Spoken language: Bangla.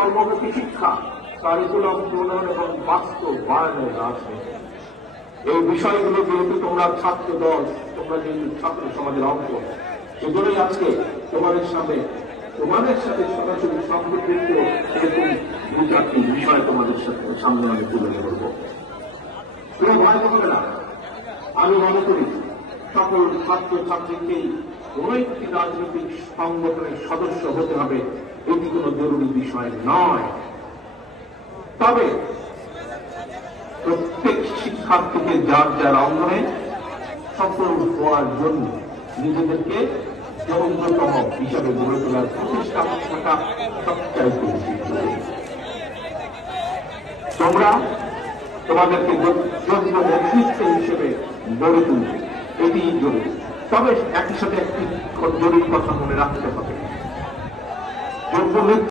কর্মমুখী শিক্ষা কারিকুলাম প্রণয়ন এবং বাস্তবায়নের রাজনীতি। এই বিষয়গুলো যেহেতু তোমরা ছাত্র দল তোমরা যেহেতু ছাত্র সমাজের অঙ্গ সেজন্যই আজকে তোমাদের সামনে, তোমাদের সাথে সরাসরি সম্পর্কিত এরকম দু চারটি বিষয় তোমাদের সাথে সামনে আমি তুলে ধরবো। কোনো ভয় হবে না আমি মনে করি সকল ছাত্র ছাত্রীকেই কোন একটি রাজনৈতিক সংগঠনের সদস্য হতে হবে, এটি কোনো জরুরি বিষয় নয়। তবে প্রত্যেক শিক্ষার্থীকে যার যার অঙ্গনে সফল হওয়ার জন্য নিজেদেরকে যোগ্যতম হিসাবে গড়ে তোলার প্রতিষ্ঠা থাকা সবচাইতে তোমরা তোমাদেরকে যোগ্য নেতৃত্ব হিসেবে গড়ে তুলবে এটি জরুরি। তবে একই সাথে একটি জরুরি কথা মনে রাখতে হবে।